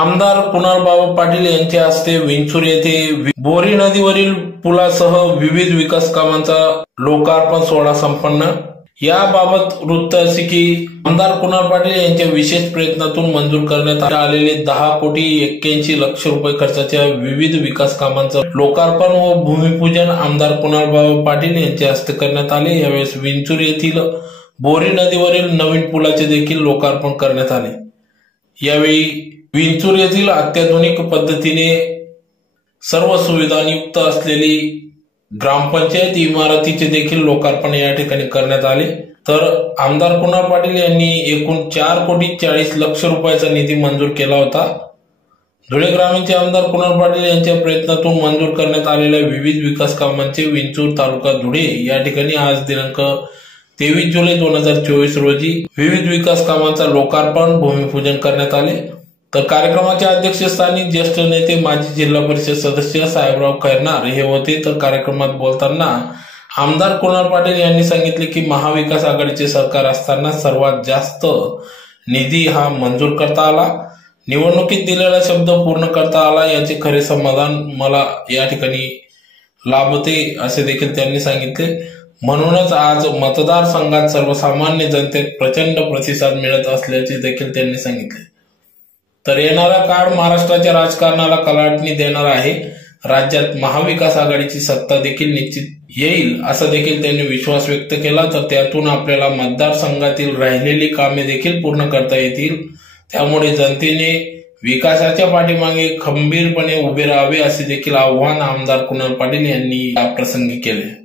आमदार कुणालबाबा पाटील यांच्या हस्ते विंचूर येथे बोरी नदीवरील पुलासह विविध विकास कामांचा लोकार्पण सोहळा संपन्न. याबाबत वृत्त असे की आमदार कुणाल पाटील यांच्या विशेष प्रयत्नातून मंजूर करण्यात आलेले दहा कोटी एक्क्याऐंशी लक्ष रुपये खर्चाच्या विविध विकास कामांचं लोकार्पण व भूमिपूजन आमदार कुणालबाबा पाटील यांच्या हस्ते करण्यात आले. यावेळेस विंचूर येथील बोरी नदीवरील नवीन पुलाचे देखील लोकार्पण करण्यात आले. यावेळी विंचूर येथील अत्याधुनिक पद्धतीने सर्व सुविधांयुक्त असलेली ग्रामपंचायत इमारतीचे देखील लोकार्पण या ठिकाणी करण्यात आले. तर आमदार कुणाल पाटील यांनी एकूण चार कोटी चाळीस लक्ष रुपयाचा निधी मंजूर केला होता. धुळे ग्रामीणचे आमदार कुणाल पाटील यांच्या प्रयत्नातून मंजूर करण्यात आलेल्या विविध विकास कामांचे विंचूर तालुका धुळे या ठिकाणी आज दिनांक तेवीस जुलै दोन हजार चोवीस रोजी विविध विकास कामांचा लोकार्पण भूमिपूजन करण्यात आले. तर कार्यक्रमाच्या अध्यक्षस्थानी ज्येष्ठ नेते माजी जिल्हा परिषद सदस्य साहेबराव खैरनार हे होते. तर कार्यक्रमात बोलताना आमदार कुणाल पाटील यांनी सांगितले की महाविकास आघाडीचे सरकार असताना सर्वात जास्त निधी हा मंजूर करता आला. निवडणुकीत दिलेला शब्द पूर्ण करता आला. याचे खरे समाधान मला या ठिकाणी लाभते असे देखील त्यांनी सांगितले. म्हणूनच आज मतदारसंघात सर्वसामान्य जनतेत प्रचंड प्रतिसाद मिळत असल्याचे देखील त्यांनी सांगितले. तर येणारा काळ महाराष्ट्राच्या राजकारणाला कलाटणी देणार आहे. राज्यात महाविकास आघाडीची सत्ता देखील निश्चित येईल असा देखील त्यांनी विश्वास व्यक्त केला. तर त्यातून आपल्याला मतदारसंघातील राहिलेली कामे देखील पूर्ण करता येतील. त्यामुळे जनतेने विकासाच्या पाठीमागे खंबीरपणे उभे राहावे असे देखील आव्हान आमदार कुणाल पाटील यांनी या प्रसंगी केले.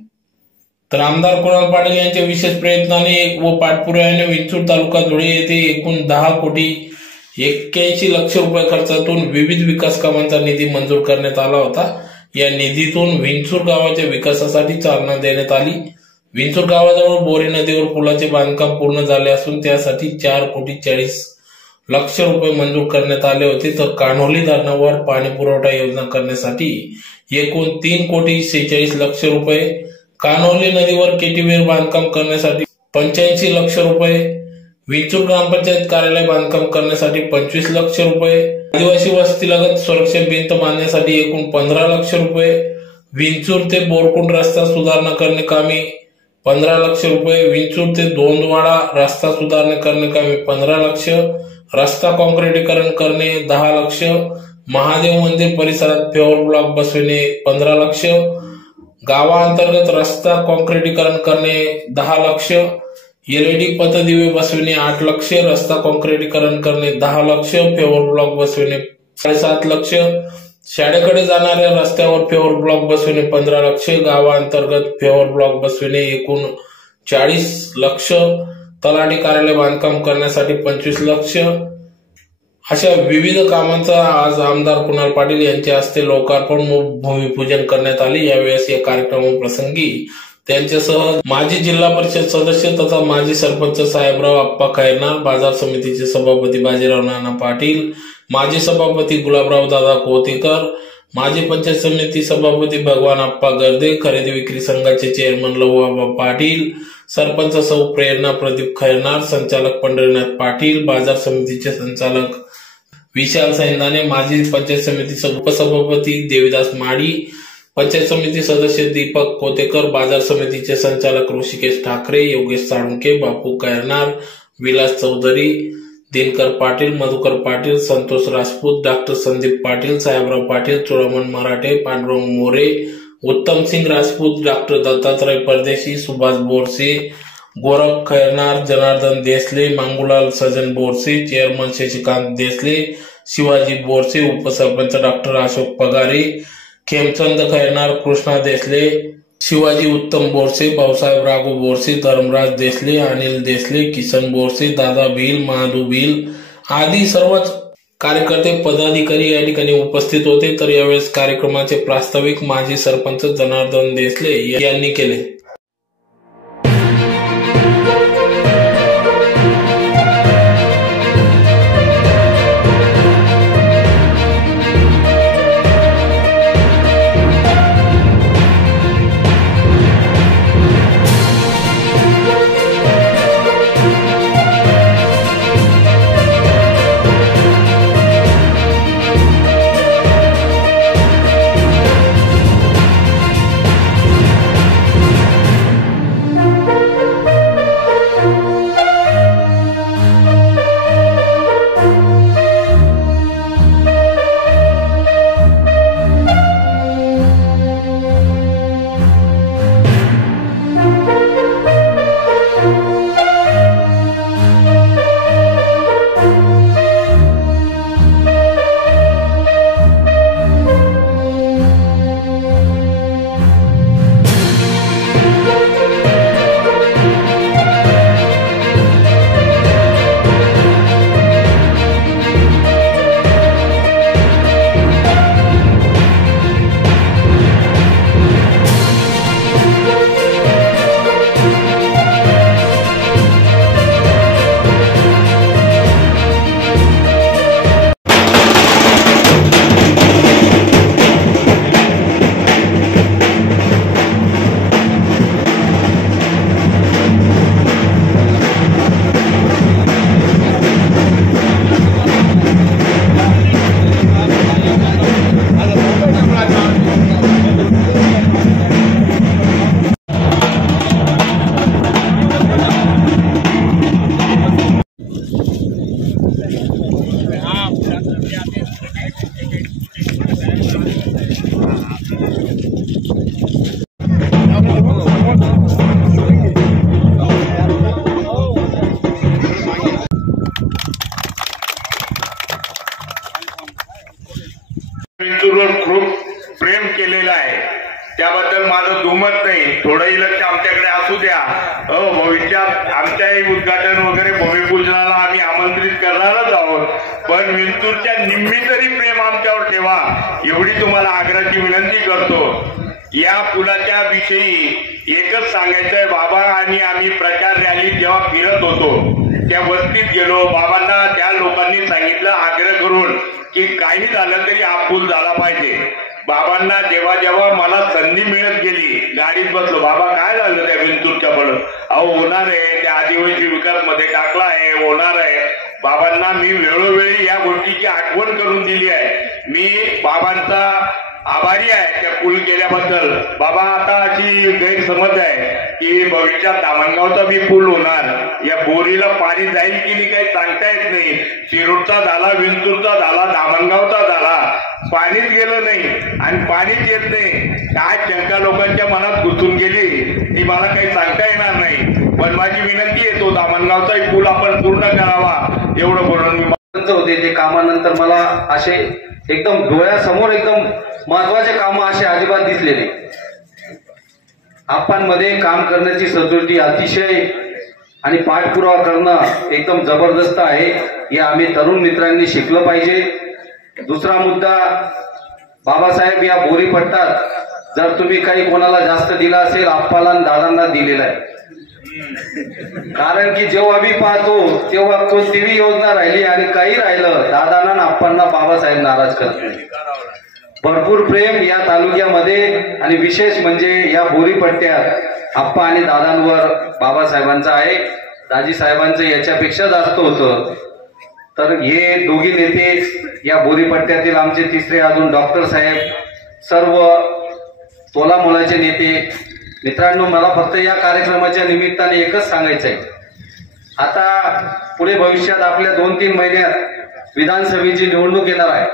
तर आमदार कुणाल पाटील यांच्या विशेष प्रयत्नाने व पाठपुराव्याने विंचूर तालुका धुळे येथे एकूण दहा कोटी एक्क्याऐंशी लक्ष रुपये खर्चातून विविध विकास कामांचा निधी मंजूर करण्यात आला होता. या निधीतून विंचूर गावाच्या विकासासाठी चालना देण्यात आली. विंचूर गावाजवळ बोरी नदीवर पुलाचे बांधकाम पूर्ण झाले असून त्यासाठी चार कोटी चाळीस लक्ष रुपये मंजूर करण्यात आले होते. तर कान्होली धरणावर पाणी पुरवठा योजना करण्यासाठी एकूण तीन कोटी सेहेचाळीस लक्ष रुपये. कान्होली नदीवर केटीवेर बांधकाम करण्यासाठी पंच्याऐंशी लक्ष रुपये. विंचूर ग्रामपंचायत कार्यालय बांधकाम करण्यासाठी पंचवीस लक्ष रुपये. आदिवासी वस्तीलगत सुरक्षा भिंत बांधण्यासाठी एकूण पंधरा लक्ष रुपये. विंचूर ते बोरकुंड रस्ता सुधारणा करणे कामी पंधरा लक्ष रुपये. विंचूर ते दोंदवाडा रस्ता सुधारणा करणे कामी पंधरा लक्ष. रस्ता कॉन्क्रिटीकरण करणे दहा लक्ष. महादेव मंदिर परिसरात फेवर ब्लॉक बसविणे पंधरा लक्ष. गावाअंतर्गत रस्ता कॉन्क्रिटीकरण करणे दहा लक्ष. एलईडी पथदिवे बसविणे आठ लक्ष रस्ता काँक्रिटीकरण करणे दहा लक्ष फेवर ब्लॉक बसविणे साडेसात लक्ष. शाळेकडे जाणाऱ्या रस्त्यावर फेवर ब्लॉक बसविणे पंधरा लक्ष. गावांतर्गत फेवर ब्लॉक बसविणे एकूण चाळीस लक्ष. तलाठी कार्यालय बांधकाम करण्यासाठी पंचवीस लक्ष. अशा विविध कामांचा आज आमदार कुणाल पाटील यांच्या हस्ते लोकार्पण भूमिपूजन करण्यात आले. यावेळेस या कार्यक्रमाप्रसंगी त्यांच्यासह माजी जिल्हा परिषद सदस्य तथा माजी सरपंच साहेबराव आप्पा खैरनार बाजार समितीचे सभापती बाजीराव नाना पाटील माजी सभापती गुलाबराव दादा कोतेकर माजी पंचायत समिती सभापती भगवान आप्पा गर्दे खरेदी विक्री संघाचे चेअरमन लहुआबा पाटील सरपंच सौ प्रेरणा प्रदीप खैरनार संचालक पंढरीनाथ पाटील बाजार समितीचे संचालक विशाल सैंदाने माजी पंचायत समिती उपसभापती देविदास माडी पंचायत समिती सदस्य दीपक कोतेकर बाजार समितीचे संचालक Rishikesh Thackeray Yogesh Salunke Bapu Kairnar Vilas Chaudhari Dinkar Patil Madhukar Patil Santosh Rajput doctor Sandeep Patil Sahebrao Patil Cholman Marathe Pandurang More Uttam Singh Rajput doctor Dattatray Pardeshi Subhash Borse Gorakh Khairnar Janardan Desale Mangulal Sajan Borse chairman Shashikant Desale Shivaji Borse उपसरपंच doctor Ashok Pagare Khemchand Khairnar Krishna Desale Shivaji Uttam Borse Bhausaheb राघू बोरसे धर्मराज देसले अनिल देसले किसन बोरसे दादा भील महादू भील आदी सर्वच कार्यकर्ते पदाधिकारी या ठिकाणी उपस्थित होते. तर यावेळेस कार्यक्रमाचे प्रास्ताविक माजी सरपंच जनार्दन देसले यांनी केले. प्रेम आमच्यावर ठेवा. एवढी तुम्हाला आग्रहाची विनंती करतो. या पुलाच्या विषयी एकच सांगायचंय बाबा आणि आम्ही प्रचार रॅली जेव्हा फिरत होतो त्या वस्तीत गेलो. बाबांना त्या लोकांनी सांगितलं आग्रह करून की काही झालं तरी हा पूल झाला पाहिजे. बाबांना जेव्हा जेव्हा मला संधी मिळत गेली गाडीत बसलो. बाबा काय झालं त्या विंतूरच्या पडत अहो होणार आहे. त्या आदिवासी विकासमध्ये टाकला आहे होणार आहे. बाबांना मी वेळोवेळी या गोष्टीची आठवण करून दिली आहे. मी बाबांचा आभारी आहे त्या पूल केल्याबद्दल. बाबा आता अशी गैरसमज आहे की भविष्यात दामणगावचा बी पूल होणार. या बोरीला पाणी जाईल की नाही काही सांगता येत नाही. शिरूरचा झाला विंचूरचा झाला दामणगावचा झाला. पाणीच गेलं नाही आणि पाणीच येत नाही. काय शंका लोकांच्या मनात घुसून गेली ती मला काही सांगता येणार नाही. पण माझी विनंती आहे तो दामणगावचा पूल आपण पूर्ण करावा. एवढं बोलून मी होते ते कामानंतर मला असे एकदम डोळ्यासमोर एकदम महत्त्वाचे काम असे अजिबात दिसले नाही. आपणमध्ये काम करण्याची सजोटी अतिशय आणि पाठपुरावा करणं एकदम जबरदस्त आहे. हे आम्ही तरुण मित्रांनी शिकलं पाहिजे. दुसरा मुद्दा बाबासाहेब या बोरी पडतात. जर तुम्ही काही कोणाला जास्त दिला असेल आप्पाला आणि दादांना दिलेला आहे. कारण की जेव्हा आम्ही पाहतो तेव्हा कोणतीही योजना राहिली आणि काही राहिलं दादांना आप्पांना बाबासाहेब नाराज करतो भरपूर प्रेम या तालुक्यामध्ये आणि विशेष म्हणजे या बोरीपट्ट्यात आप्पा आणि दादांवर बाबासाहेबांचा आहे. दाजी साहेबांचं याच्यापेक्षा जास्त होतं. तर हे दोघी नेते या बोरीपट्ट्यातील आमचे तिसरे अजून डॉक्टर साहेब सर्व तोलामोलाचे नेते मित्रांनो मला फक्त या कार्यक्रमाच्या निमित्ताने एकच सांगायचं आहे आता पुढे भविष्यात आपल्या दोन तीन महिन्यात विधानसभेची निवडणूक येणार आहे.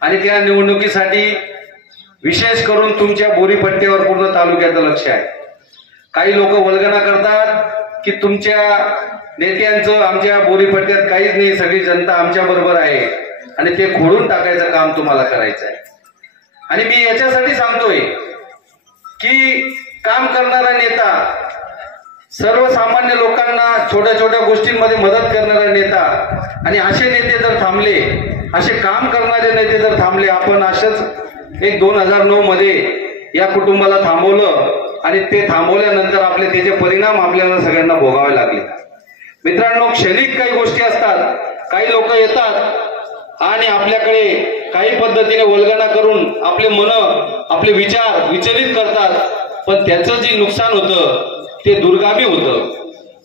आणि त्या निवडणुकीसाठी विशेष करून तुमच्या बोरीपट्टीवर पूर्ण तालुक्याचं लक्ष आहे. काही लोक वल्गना करतात की तुमच्या नेत्यांचं आमच्या बोरीपट्ट्यात काहीच नाही सगळी जनता आमच्या बरोबर आहे. आणि ते खोडून टाकायचं काम तुम्हाला करायचं आहे आणि मी याच्यासाठी सांगतोय की काम करणारा नेता सर्वसामान्य लोकांना छोट्या छोट्या गोष्टींमध्ये मदत करणारा नेता आणि असे नेते जर थांबले असे काम करणारे नेते जर थांबले आपण असेच एक दोन हजार नऊ मध्ये या कुटुंबाला थांबवलं आणि ते थांबवल्यानंतर आपले त्याचे परिणाम आपल्याला सगळ्यांना भोगावे लागले. मित्रांनो क्षणिक काही गोष्टी असतात काही लोक येतात आणि आपल्याकडे काही पद्धतीने वल्गना करून आपले मन आपले विचार विचलित करतात. पण त्याचं जे नुकसान होतं ते दुर्गामी होतं.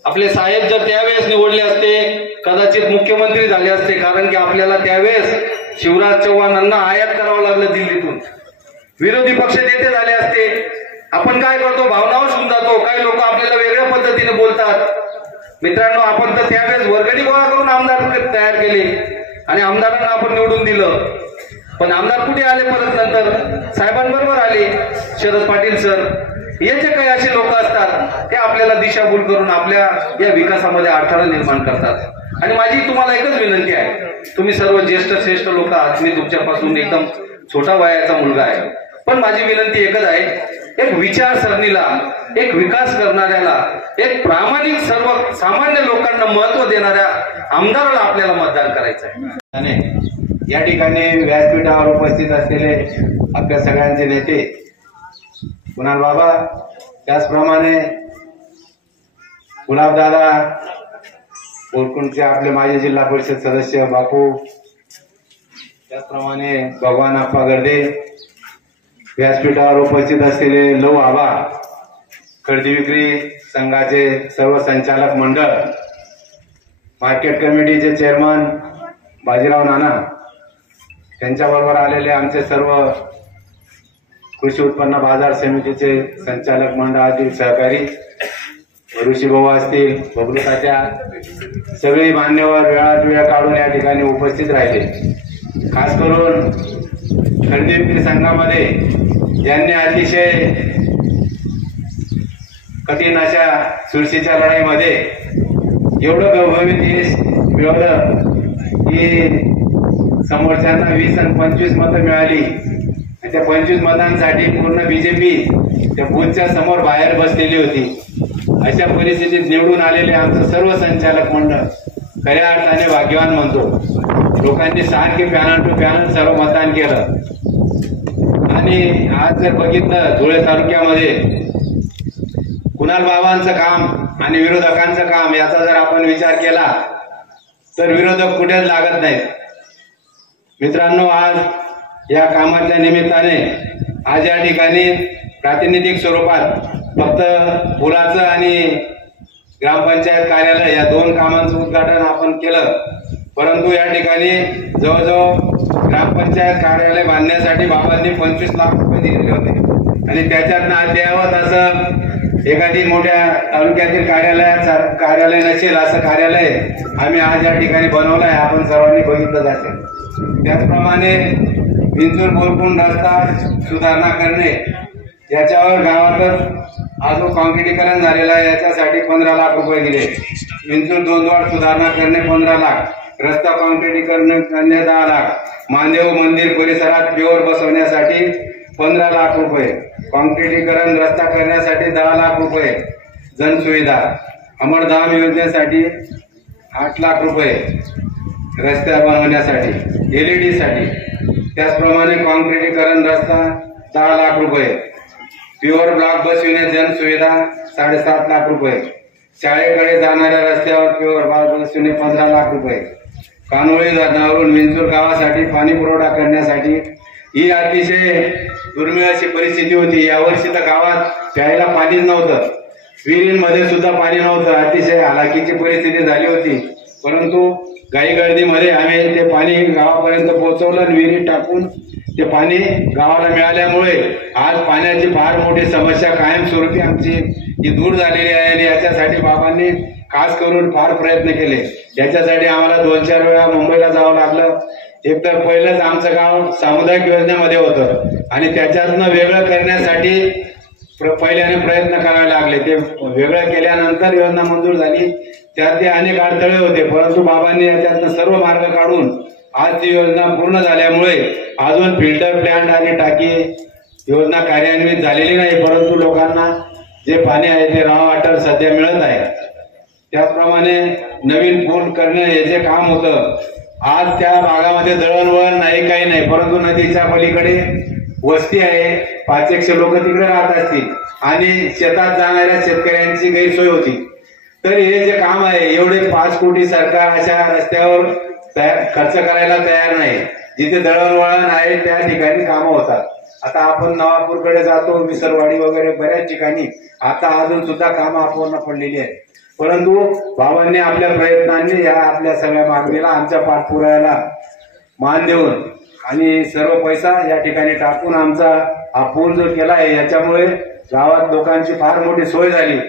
आपले साहेब जर त्यावेळेस निवडले असते कदाचित मुख्यमंत्री झाले असते कारण की आपल्याला त्यावेळेस शिवराज चव्हाणांना आयात करावं लागलं दिल्लीतून. विरोधी पक्ष नेते झाले असते. आपण काय करतो? भावनावर सुन जातो. काही लोक आपल्याला वेगळ्या पद्धतीने बोलतात. मित्रांनो आपण तर त्यावेळेस वर्गणी गोळा करून आमदार तयार केले आणि आमदारांना आपण निवडून दिलं. पण आमदार कुठे आले परत नंतर? साहेबांबरोबर आले. शरद पाटील सर याचे काही असे लोक असतात ते आपल्याला दिशाभूल करून आपल्या या विकासामध्ये अडथळा निर्माण करतात. आणि माझी तुम्हाला एकच विनंती आहे. तुम्ही सर्व ज्येष्ठ श्रेष्ठ लोक आहात. मी तुमच्यापासून एकदम छोटा वयाचा मुलगा आहे. पण माझी विनंती एकच आहे. एक विचारसरणीला एक विकास करणाऱ्याला एक प्रामाणिक सर्व सामान्य लोकांना महत्त्व देणाऱ्या आमदाराला आपल्याला मतदान करायचं आहे या ठिकाणी व्यासपीठावर उपस्थित असलेले आपल्या सगळ्यांचे नेते कुणाल बाबा त्याचप्रमाणे गुलाबदादा कोरकुंटचे आपले माजी जिल्हा परिषद सदस्य बापू त्याचप्रमाणे भगवान आप्पा गर्दे व्यासपीठावर उपस्थित असलेले लव आबा खरेदी विक्री संघाचे सर्व संचालक मंडळ मार्केट कमिटीचे चेअरमन बाजीराव नाना त्यांच्याबरोबर आलेले आमचे सर्व कृषी उत्पन्न बाजार समितीचे संचालक मंडळातील सहकारी ऋषीभाऊ असतील बबलू सगळे मान्यवर वेळात वेळ काढून या ठिकाणी उपस्थित राहिले. खास करून खरेदी विक्री संघामध्ये ज्यांनी अतिशय कठीण अशा सुरक्षेच्या लढाईमध्ये एवढं गवगवीत यश मिळवलं की समोरच्यांना वीस आणि पंचवीस मतं मिळाली. त्या पंचवीस मतांसाठी पूर्ण बीजेपी त्या बुथच्या समोर बाहेर बसलेली होती. अशा परिस्थितीत निवडून आलेले आमचं सर्व संचालक मंडळ खऱ्या अर्थाने भाग्यवान म्हणतो. लोकांनी सारखे पॅनल टू पॅनल सर्व मतदान केलं. आणि आज जर बघितलं धुळे तालुक्यामध्ये कुणाल बाबांचं काम आणि विरोधकांचं काम याचा जर आपण विचार केला तर विरोधक कुठेच लागत नाही मित्रांनो आज या कामाच्या निमित्ताने आज या ठिकाणी प्रातिनिधिक स्वरूपात फक्त पुलाचं आणि ग्रामपंचायत कार्यालय या दोन कामांचं उद्घाटन आपण केलं. परंतु या ठिकाणी जवळजवळ ग्रामपंचायत कार्यालय बांधण्यासाठी बाबांनी पंचवीस लाख रुपये दिलेले होते. आणि त्याच्यातनं अद्ययावत असं एखादी मोठ्या तालुक्यातील कार्यालयात कार्यालय नसेल असं कार्यालय आम्ही आज या ठिकाणी बनवलं आहे आपण सर्वांनी बघितलं असेल त्याचप्रमाणे विंचूर बोरकुंड रस्ता सुधारणा करणे याच्यावर गावातच हा जो कॉन्क्रिटीकरण झालेला आहे याच्यासाठी पंधरा लाख रुपये दिले. विंचूर दोनद्वार सुधारणा करणे पंधरा लाख. रस्ता कॉन्क्रिटीकरण करणे दहा लाख. मांदेव मंदिर परिसरात प्युअर बसवण्यासाठी पंधरा लाख रुपये. कॉन्क्रिटीकरण रस्ता करण्यासाठी दहा लाख रुपये. जनसुविधा. अमरधाम योजनेसाठी आठ लाख रुपये रस्त्या बनवण्यासाठी एल ई डीसाठी त्याचप्रमाणे कॉन्क्रिटीकरण रस्ता दहा लाख रुपये. प्युअर ब्लॉक बसविणे जनसुविधा साडेसात लाख रुपये. शाळेकडे जाणाऱ्या रस्त्यावर प्युअर ब्लॉक बसविणे पंधरा लाख रुपये. कानोळी धरणावरून विंचूर गावासाठी पाणी पुरवठा करण्यासाठी ही अतिशय दुर्मिळ अशी परिस्थिती होती. यावर्षी तर गावात प्यायला पाणीच नव्हतं. विहिरींमध्ये सुद्धा पाणी नव्हतं. अतिशय हालाकीची परिस्थिती झाली होती. परंतु गाई गर्दीमध्ये आम्ही ते पाणी गावापर्यंत पोहोचवलं आणि विहिरीत टाकून ते पाणी गावाला मिळाल्यामुळे आज पाण्याची फार मोठी समस्या कायमस्वरूपी आमची ही दूर झालेली आहे आणि याच्यासाठी बाबांनी खास करून फार प्रयत्न केले. याच्यासाठी आम्हाला दोन चार वेळा मुंबईला जावं लागलं. एक तर पहिलंच आमचं गाव सामुदायिक योजनेमध्ये होतं आणि त्याच्यातनं वेगळं करण्यासाठी पहिल्याने प्रयत्न करावे लागले. ते वेगळं केल्यानंतर योजना मंजूर झाली. त्यात ते अनेक अडथळे होते. परंतु बाबांनी याच्यातनं सर्व मार्ग काढून आज ती योजना पूर्ण झाल्यामुळे अजून फिल्टर प्लांट आणि टाकी योजना कार्यान्वित झालेली नाही. परंतु लोकांना जे पाणी आहे ते रॉ वॉटर सध्या मिळत आहे. त्याचप्रमाणे नवीन पूल करणे हे जे काम होतं आज त्या भागामध्ये दळणवळण नाही काही नाही. परंतु नदीच्या पलीकडे वस्ती आहे. पाच एकशे लोक तिकडे राहत असतील. आणि शेतात जाणाऱ्या शेतकऱ्यांची गैरसोय होती. तर हे जे काम आहे एवढे पाच कोटी सरकार अशा रस्त्यावर खर्च करायला तयार नाही. जिथे दळणवळण आहे त्या ठिकाणी कामं होतात. आता आपण नवापूरकडे जातो विसरवाडी वगैरे बऱ्याच ठिकाणी. आता अजून सुद्धा कामं अपूर्ण पडलेली आहेत. परंतु बाबांनी आपल्या प्रयत्नांनी या आपल्या सगळ्या मागणीला आमच्या पाठपुराव्याला मान देऊन आणि सर्व पैसा या ठिकाणी टाकून आमचा हा पूल जो केला आहे याच्यामुळे गावात लोकांची फार मोठी सोय झाली.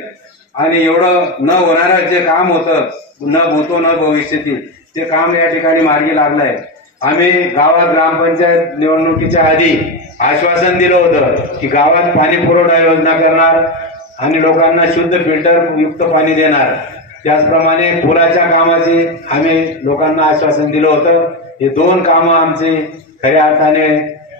आणि एवढं न होणारं जे काम होतं न भूतो न भविष्यातील ते काम या ठिकाणी मार्गी लागलं आहे आम्ही गावात ग्रामपंचायत निवडणुकीच्या आधी आश्वासन दिलं होतं की गावात पाणी पुरवठा योजना करणार आणि लोकांना शुद्ध फिल्टर युक्त पाणी देणार. त्याचप्रमाणे पुलाच्या कामाची आम्ही लोकांना आश्वासन दिलं होतं. हे दोन कामं आमची खऱ्या अर्थाने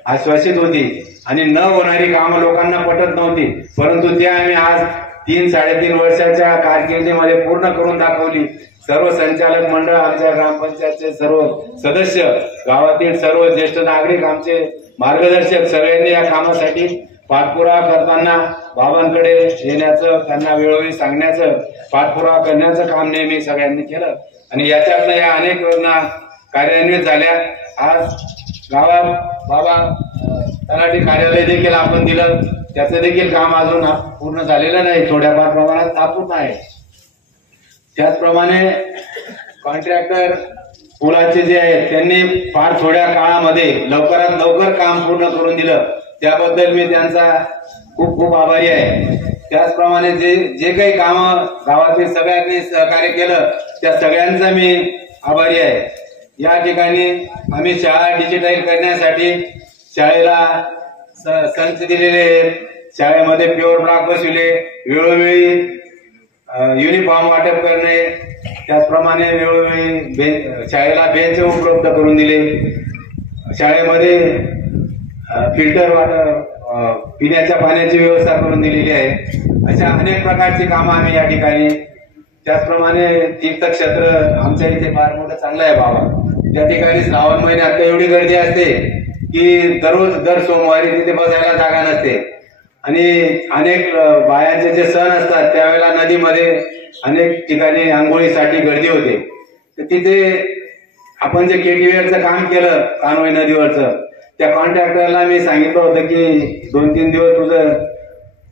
आश्वासित होती. आणि न होणारी कामं लोकांना पटत नव्हती. परंतु ते आम्ही आज तीन साडेतीन वर्षाच्या कारकिर्दीमध्ये पूर्ण करून दाखवली. सर्व संचालक मंडळ आमच्या ग्रामपंचायतचे सर्व सदस्य गावातील सर्व ज्येष्ठ नागरिक आमचे मार्गदर्शक सगळ्यांनी या कामासाठी पाठपुरावा करताना बाबांकडे येण्याचं त्यांना वेळोवेळी सांगण्याचं पाठपुरावा करण्याचं काम नेहमी सगळ्यांनी केलं. आणि याच्यातनं या अनेक योजना कार्यान्वित झाल्या. आज गावात बाबा तलाठी कार्यालय देखील आपण दिलं. त्याचं देखील काम अजून पूर्ण झालेलं नाही. थोड्याफार प्रमाणात अपूर्ण आहे. त्याचप्रमाणे कॉन्ट्रॅक्टर पुलाचे जे आहेत त्यांनी फार थोड्या काळामध्ये लवकरात लवकर काम पूर्ण करून दिलं. त्याबद्दल मी त्यांचा खूप खूप आभारी आहे. त्याचप्रमाणे जे जे काही कामं गावातील सगळ्यांनी सहकार्य केलं त्या सगळ्यांचा मी आभारी आहे. या ठिकाणी आम्ही शाळा डिजिटाईज करण्यासाठी शाळेला स- संच दिलेले आहेत. शाळेमध्ये प्युअर ब्लॉक बसविले. वेळोवेळी युनिफॉर्म वाटप करणे. त्याचप्रमाणे वेळोवेळी बे शाळेला बेंच उपलब्ध करून दिले. शाळेमध्ये फिल्टर वॉटर पिण्याच्या पाण्याची व्यवस्था करून दिलेली आहे. अशा अनेक प्रकारची कामं आम्ही या ठिकाणी त्याचप्रमाणे तीर्थक्षेत्र आमच्या इथे फार मोठं चांगलं आहे बाबा. त्या ठिकाणी श्रावण महिन्यात तर एवढी गर्दी असते की दररोज दर सोमवारी तिथे बसायला जागा नसते. आणि अनेक बायांचे जे सण असतात त्यावेळेला नदीमध्ये अनेक ठिकाणी आंघोळीसाठी गर्दी होते. तर तिथे आपण जे केटीवेअरचं काम केलं कानवाई नदीवरचं त्या कॉन्ट्रॅक्टरला मी सांगितलं होतं की दोन तीन दिवस तुझं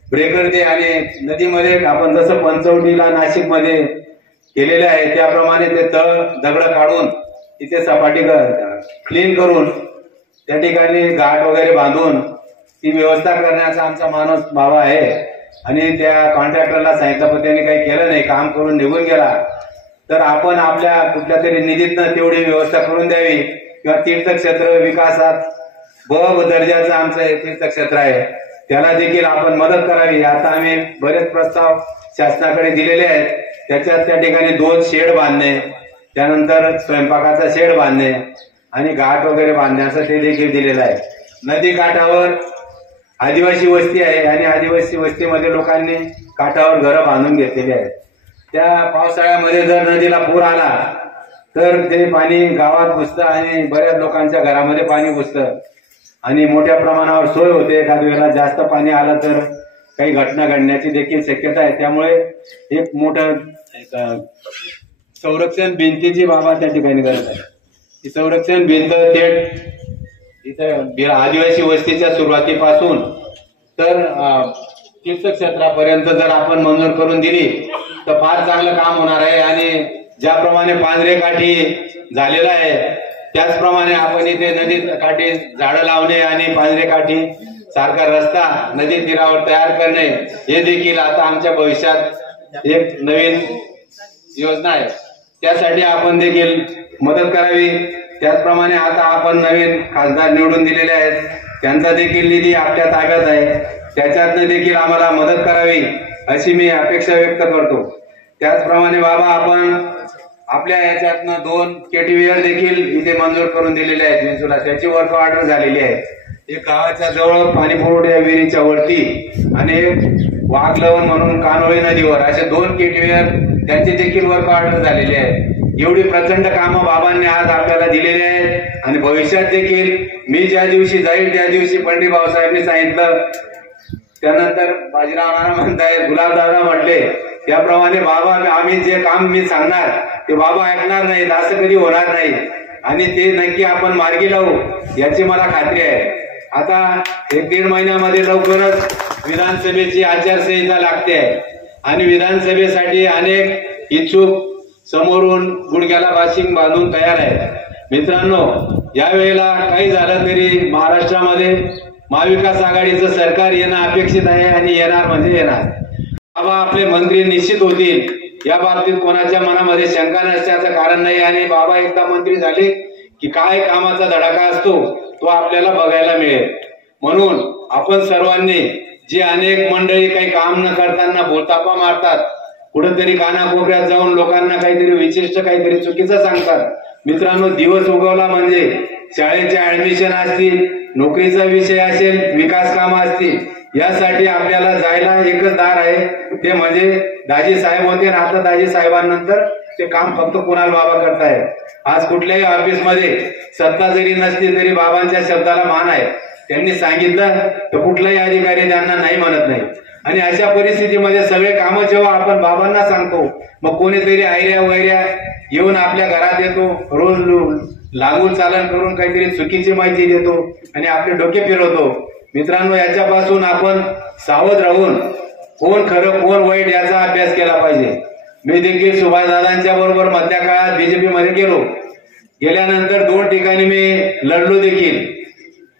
ब्रेकर दे आणि नदीमध्ये आपण जसं पंचवटीला नाशिकमध्ये केलेले आहे त्याप्रमाणे ते तळ दगड काढून तिथे सपाटी क्लीन करून त्या ठिकाणी घाट वगैरे बांधून ती व्यवस्था करण्याचा आमचा माणूस बाबा आहे. आणि त्या कॉन्ट्रॅक्टरला सांगितलं पण त्याने काही केलं नाही काम करून निघून गेला. तर आपण आपल्या कुठल्या तरी निधीतनं तेवढी व्यवस्था करून द्यावी. किंवा तीर्थक्षेत्र विकासात ब दर्जाचं आमचं तीर्थक्षेत्र आहे. त्याला देखील आपण मदत करावी. आता आम्ही बरेच प्रस्ताव शासनाकडे दिलेले आहेत. त्याच्यात त्या ठिकाणी दोन शेड बांधणे त्यानंतर स्वयंपाकाचा शेड बांधणे आणि घाट वगैरे बांधण्याचं ते देखील दिलेलं आहे. नदी काठावर आदिवासी वस्ती आहे आणि आदिवासी वस्तीमध्ये लोकांनी काठावर घरं बांधून घेतलेली आहेत. त्या पावसाळ्यामध्ये जर नदीला पूर आला तर ते पाणी गावात घुसतं आणि बऱ्याच लोकांच्या घरामध्ये पाणी घुसतं. आणि मोठ्या प्रमाणावर सोय होते. एखाद्या वेळेला जास्त पाणी आलं तर काही घटना घडण्याची देखील शक्यता आहे. त्यामुळे एक मोठं संरक्षण भिंतीची बाबा त्या ठिकाणी गरज आहे. ही संरक्षण भिंत थेट इथं आदिवासी वस्तीच्या सुरुवातीपासून तर तीर्थक्षेत्रापर्यंत जर आपण मंजूर करून दिली तर फार चांगलं काम होणार आहे. आणि ज्याप्रमाणे पांढरे काठी झालेला आहे त्याचप्रमाणे आपण इथे नदी काठी झाडं लावणे आणि पांढरे काठी सारखा रस्ता नदी तीरावर तयार करणे हे देखील आता आमच्या भविष्यात एक नवीन योजना आहे. त्यासाठी आपण देखील मदत करावी. त्याचप्रमाणे आता आपण नवीन खासदार निवडून दिलेले आहेत. त्यांचा देखील निधी आपल्या ताब्यात आहे. त्याच्यातनं देखील आम्हाला मदत करावी अशी मी अपेक्षा व्यक्त करतो. त्याचप्रमाणे बाबा आपण आपल्या याच्यातनं दोन केटीव्हीआर देखील इथे मंजूर करून दिलेले आहेत विंचूला त्याची वर्क ऑर्डर झालेली आहे. एक गावाच्या जवळ पाणी विहिरीच्या वरती आणि वाघलवण म्हणून कानोळी नदीवर असे दोन केटीव्हीआर त्यांचे देखील वर्क ऑर्डर झालेले आहेत. एवढी प्रचंड कामं बाबांनी आज आपल्याला दिलेली आहेत. आणि भविष्यात देखील मी ज्या दिवशी जाईल त्या दिवशी पंडित भाऊसाहेबांनी सांगितलं. त्यानंतर बाजीराव नाना म्हणतायत गुलाबदादा म्हटले त्याप्रमाणे बाबा आम्ही जे काम मी सांगणार ते बाबा ऐकणार नाहीत असं कधी होणार नाही. आणि ते नक्की आपण मार्गी लावू याची मला खात्री आहे. आता एक दीड महिन्यामध्ये लवकरच विधानसभेची आचारसंहिता लागते. आहे आणि विधानसभेसाठी अनेक इच्छुक समोरून गुडघ्याला वाशिंग बांधून तयार आहेत. मित्रांनो यावेळेला काही झालं तरी महाराष्ट्रामध्ये महाविकास आघाडीचं सरकार येणं अपेक्षित आहे आणि येणार म्हणजे येणार. बाबा आपले मंत्री निश्चित होतील. या बाबतीत कोणाच्या मनामध्ये शंका नसण्याचं कारण नाही. आणि बाबा एकदा मंत्री झाले की काय कामाचा धडाका असतो तो आपल्याला बघायला मिळेल. म्हणून आपण सर्वांनी जे अनेक मंडळी काही काम न करताना भोतापा मारतात कुठेतरी कानाकोपऱ्यात जाऊन लोकांना काहीतरी विशिष्ट काहीतरी चुकीचं सांगतात. मित्रांनो दिवस उगवला म्हणजे शाळेचे ऍडमिशन असतील नोकरीचा विषय असेल विकास काम असतील यासाठी आपल्याला जायला एकच दार आहे. ते म्हणजे दाजी साहेब होते आणि आता दाजी साहेबांनंतर ते काम फक्त कुणाल बाबा करतायत. आज कुठल्याही ऑफिसमध्ये सत्ता जरी नसली तरी बाबांच्या शब्दाला मान आहे. त्यांनी सांगितलं तर कुठलाही अधिकारी त्यांना नाही म्हणत नाही आणि अशा परिस्थितीमध्ये सगळे कामं जेव्हा आपण बाबांना सांगतो मग कोणीतरी आयऱ्या वैऱ्या येऊन आपल्या घरात येतो रोज लागून चालन करून काहीतरी चुकीची माहिती देतो आणि आपले डोके फिरवतो. मित्रांनो याच्यापासून आपण सावध राहून कोण खरं कोण वाईट याचा अभ्यास केला पाहिजे. मी देखील सुभाषदादांच्या बरोबर मधल्या काळात बीजेपी मध्ये गेलो. गेल्यानंतर दोन ठिकाणी मी लढलो देखील.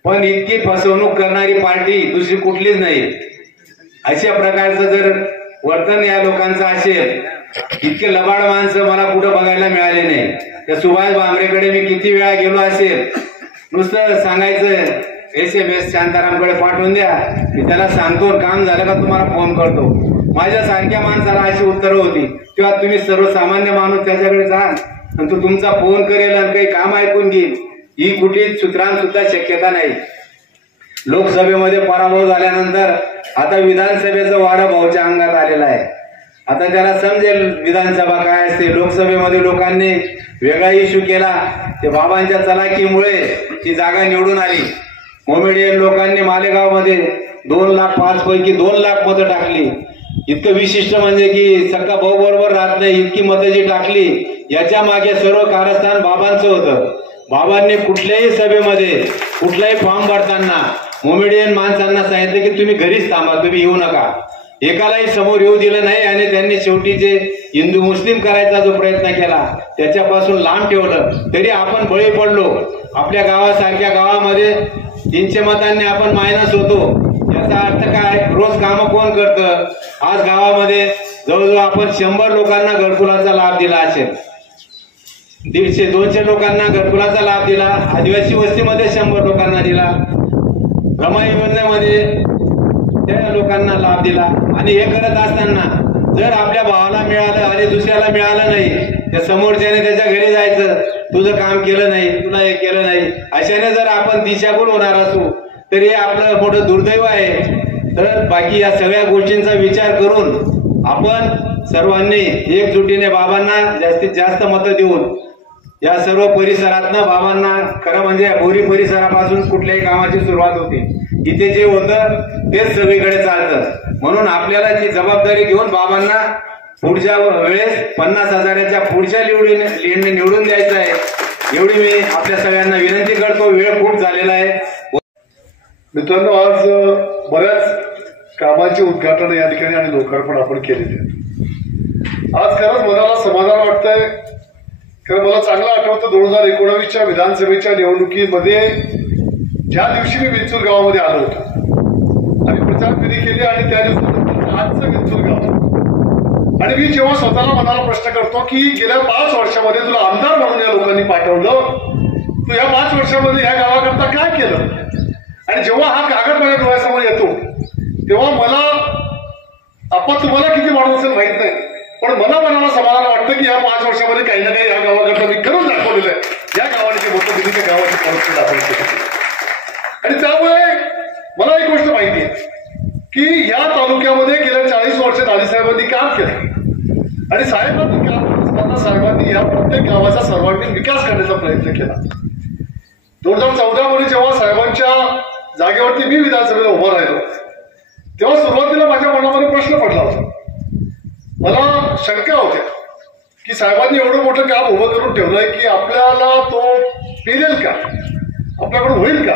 पण इतकी फसवणूक करणारी पार्टी दुसरी कुठलीच नाही. अशा प्रकारचं जर वर्तन या लोकांचं असेल इतके लबाड माणसं मला कुठं बघायला मिळाले नाही. त्या सुभाष भामरेकडे मी किती वेळा गेलो असेल नुसतं सांगायचं एस एम एस शांतारामकडे पाठवून द्या. मी त्याला सांगतो काम झालं का तुम्हाला फोन करतो. माझ्यासारख्या माणसाला अशी उत्तरं होती तेव्हा तुम्ही सर्वसामान्य माणूस त्याच्याकडे जाल आणि तो तुमचा फोन करेल आणि काही काम ऐकून घेईल. ही कुठली सूत्रांत सुद्धा शक्यता नाही. लोकसभेमध्ये पराभव झाल्यानंतर आता विधानसभेचं वारं भाऊच्या अंगात आलेलं आहे. आता त्याला समजेल विधानसभा काय असते. लोकसभेमध्ये लोकांनी वेगळा इश्यू केला. ते बाबांच्या चलाकीमुळे ती जागा निवडून आली. मोमेडियन लोकांनी मालेगावमध्ये दोन लाख पाच पैकी दोन लाख मतं टाकली. इतकं विशिष्ट म्हणजे की सक्का भाऊ बरोबर राहत नाही इतकी मतं जी टाकली याच्या मागे सर्व कारस्थान बाबांचं होतं. बाबांनी कुठल्याही सभेमध्ये कुठलाही फॉर्म भरताना मोमेडियन माणसांना सांगितलं की तुम्ही घरीच थांबा तुम्ही येऊ नका. एकालाही समोर येऊ दिलं नाही आणि त्यांनी शेवटी जे हिंदू मुस्लिम करायचा जो प्रयत्न केला त्याच्यापासून लांब ठेवलं. तरी आपण बळी पडलो. आपल्या गावासारख्या गावामध्ये तीनशे मतांनी आपण मायनस होतो. याचा अर्थ काय? रोज कामं कोण करतं? आज गावामध्ये जवळजवळ आपण शंभर लोकांना घरकुलाचा लाभ दिला असेल. दीडशे दोनशे लोकांना घरकुलाचा लाभ दिला आदिवासी वस्तीमध्ये शंभर लोकांना दिला रमा योजनेमध्ये त्या लोकांना लाभ दिला. आणि हे करत असताना जर आपल्या भावाला मिळालं आणि दुसऱ्याला मिळालं नाही त्या समोरच्याने त्याच्या घरी जायचं तुझं काम केलं नाही तुला हे केलं नाही अशाने जर आपण दिशाभूल होणार असू तर हे आपलं मोठं दुर्दैव आहे. तर बाकी या सगळ्या गोष्टींचा विचार करून आपण सर्वांनी एकजुटीने बाबांना जास्तीत जास्त मतं देऊन या सर्व परिसरातनं बाबांना खरं म्हणजे बोरी परिसरापासून कुठल्याही कामाची सुरुवात होती. इथे जे होतं तेच सगळीकडे चालतं. म्हणून आपल्याला जी जबाबदारी घेऊन बाबांना पुढच्या वेळेस पन्नास हजाराच्या पुढच्या निवडीने निवडून द्यायचं आहे. एवढी मी आपल्या सगळ्यांना विनंती करतो. वेळ खूप झालेला आहे. मित्रांनो आज बऱ्याच कामाची उद्घाटन या ठिकाणी आणि लोकार्पण आपण केलेले आज खरंच मनाला समाधान वाटतंय. कारण मला चांगलं आठवतं दोन हजार एकोणावीसच्या विधानसभेच्या निवडणुकीमध्ये ज्या दिवशी मी विंचूर गावामध्ये आलो होतो. आणि प्रचार फेरी केली आणि त्या दिवसानंतर आजचं विंचूर गाव. आणि मी जेव्हा स्वतःला मनाला प्रश्न करतो की गेल्या पाच वर्षामध्ये तुला आमदार म्हणून या लोकांनी पाठवलं तू या पाच वर्षामध्ये या गावाकरता काय केलं? आणि जेव्हा हा कागद माझ्या डोळ्यासमोर येतो तेव्हा मला आपण तुम्हाला किती माणूस असेल माहीत नाही. पण मला मनाला समाधान वाटतं की या पाच वर्षामध्ये काही ना काही या गावाकरता मी करून दाखवलेलं आहे. या गावाने मोठं दिली त्या गावाची परिस्थिती दाखवली. आणि त्यामुळे मला एक गोष्ट माहिती आहे की या तालुक्यामध्ये गेल्या चाळीस वर्षात आली साहेबांनी काम केलं. आणि साहेबांनी काम करत असताना साहेबांनी या प्रत्येक गावाचा सर्वांगीण विकास करण्याचा प्रयत्न केला. दोन हजार चौदा मध्ये जेव्हा साहेबांच्या जागेवरती मी विधानसभेला उभं राहिलो तेव्हा सुरुवातीला माझ्या मनामध्ये प्रश्न पडला होता. मला शंका होत्या की साहेबांनी एवढं मोठं काम उभं करून ठेवलंय की आपल्याला तो पेरेल का? आपल्याकडून होईल का?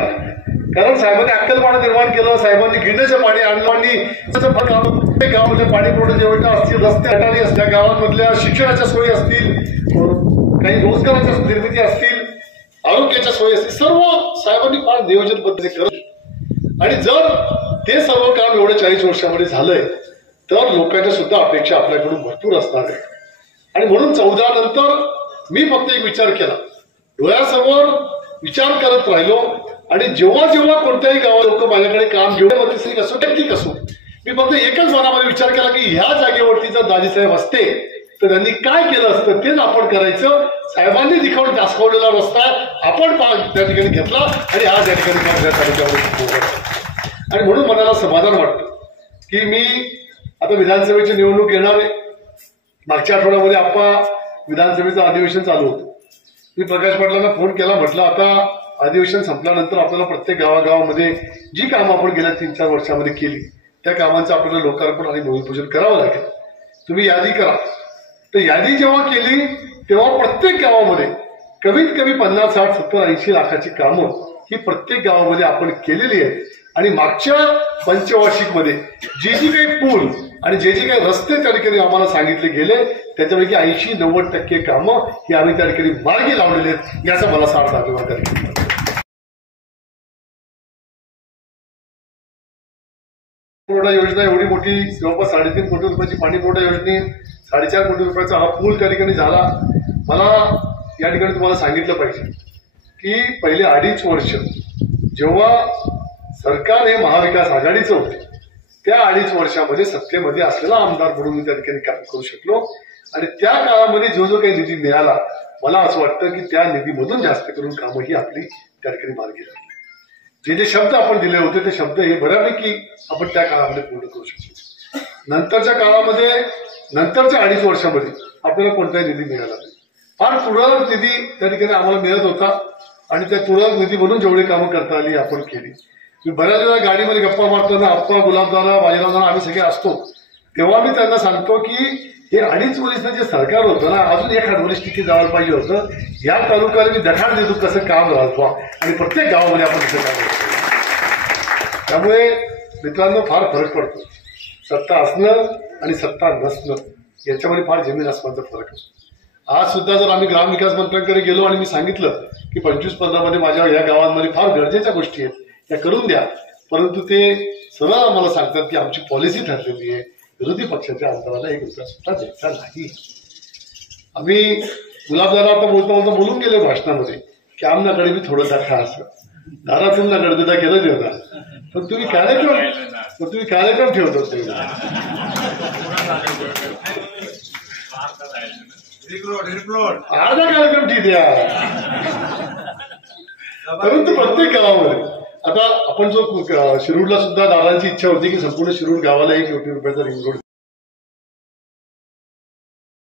कारण साहेबांनी अक्कलपणा निर्माण केलं साहेबांनी गिरण्याचं पाणी आणलं गाव- प्रत्येक गावामध्ये पाणी पुरवठा जेवढा असतील रस्ते अटारी असल्या गावांमधल्या शिक्षणाच्या सोयी असतील काही रोजगाराच्या निर्मिती असतील आरोग्याच्या सोयी असतील सर्व साहेबांनी फार नियोजन पद्धती करत आणि जर ते सर्व काम एवढ्या चाळीस वर्षामध्ये झालंय तर लोकांच्या सुद्धा अपेक्षा आपल्याकडून भरपूर असणार आहे. आणि म्हणून चौदा नंतर मी फक्त एक विचार केला. डोळ्यासमोर विचार करत राहिलो आणि जेव्हा जेव्हा कोणत्याही गावात लोक माझ्याकडे काम घेऊन मंत्री असो टेक्निक असो मी फक्त एकच मनामध्ये विचार केला की ह्या जागेवरती जर दाजीसाहेब असते तर त्यांनी काय केलं असतं तेच आपण करायचं. साहेबांनी दिखावून दाखवलेला रस्ता आपण त्या ठिकाणी घेतला आणि आज या ठिकाणी आणि म्हणून मनाला समाधान वाटतं की मी आता विधानसभेची निवडणूक येणार आहे. मागच्या आठवड्यामध्ये आप्पा विधानसभेचं अधिवेशन चालू होतं. मी प्रकाश पाटलांना फोन केला म्हटलं आता अधिवेशन संपल्यानंतर आपल्याला प्रत्येक गावागावामध्ये जी कामं आपण गेल्या तीन चार वर्षामध्ये केली त्या कामांचं आपल्याला लोकार्पण आणि भूमिपूजन करावं लागेल. तुम्ही यादी करा. तर यादी जेव्हा केली तेव्हा प्रत्येक गावामध्ये कमीत कमी पन्नास साठ सत्तर ऐंशी लाखाची कामं ही प्रत्येक गावामध्ये आपण केलेली आहेत. आणि मागच्या पंचवार्षिकमध्ये जे काही पूल आणि जे जे काही रस्ते त्या ठिकाणी आम्हाला सांगितले गेले त्याच्यापैकी ऐंशी नव्वद टक्के कामं ही आम्ही त्या ठिकाणी मार्गी लावलेली आहेत याचा मला सार्थ अभिमान त्या ठिकाणी पुरवठा योजना एवढी मोठी जवळपास साडेतीन कोटी रुपयाची पाणी पुरवठा योजने साडेचार कोटी रुपयाचा हा पूल त्या ठिकाणी झाला. मला या ठिकाणी तुम्हाला सांगितलं पाहिजे की पहिले अडीच वर्ष जेव्हा सरकार हे महाविकास आघाडीचं होते त्या अडीच वर्षामध्ये सत्तेमध्ये असलेला आमदार म्हणून मी त्या ठिकाणी काम करू शकलो. आणि त्या काळामध्ये जो जो काही निधी मिळाला मला असं वाटतं की त्या निधीमधून जास्त करून कामं ही आपली त्या ठिकाणी मार्गी लागली. जे जे शब्द आपण दिले होते ते शब्द हे बऱ्यापैकी आपण त्या काळामध्ये पूर्ण करू शकतो नंतरच्या काळामध्ये नंतरच्या अडीच वर्षामध्ये आपल्याला कोणताही निधी मिळाला नाही. फार तुरळक निधी त्या ठिकाणी आम्हाला मिळत होता आणि त्या तुरळक निधी म्हणून जेवढी कामं करता आली आपण केली. मी बऱ्याच वेळा गाडीमध्ये गप्पा मारताना आप्पा गुलाबदाना बाजीरावदाना आम्ही सगळे असतो. तेव्हा मी त्यांना सांगतो की हे अडीच वर्षाचं जे सरकार होतं ना अजून एखाद वर्ष तिथे जायला पाहिजे होतं. या तालुक्याला मी दखाड देतो कसं काम राहतो. आणि प्रत्येक गावामध्ये आपण तिथे काम करतो. त्यामुळे मित्रांनो फार फरक पडतो. सत्ता असणं आणि सत्ता नसणं याच्यामध्ये फार जमीन आसमानचा फरक असतो. आज सुद्धा जर आम्ही ग्रामविकास मंत्र्यांकडे गेलो आणि मी सांगितलं की पंचवीस पंधरामध्ये माझ्या या गावांमध्ये फार गरजेच्या गोष्टी आहेत त्या करून द्या. परंतु ते सरळ आम्हाला सांगतात की आमची पॉलिसी ठरलेली आहे. विरोधी पक्षाच्या आमदाराला एक रुपया सुद्धा द्यायचा नाही. आम्ही गुलाबदारा आता बोलता बोलता बोलून गेले भाषणामध्ये की आमनाकडे बी थोडं दाखा असं. दारातून ना गडगडा केलं देणार पण तुम्ही कार्यक्रम पण तुम्ही कार्यक्रम ठेवतो होते अर्धा कार्यक्रम ठीक द्या परंतु प्रत्येक गावामध्ये आता आपण जो शिरूरला सुद्धा दादांची इच्छा होती की संपूर्ण शिरूर गावाला एक कोटी रुपयाचा रिंग रोड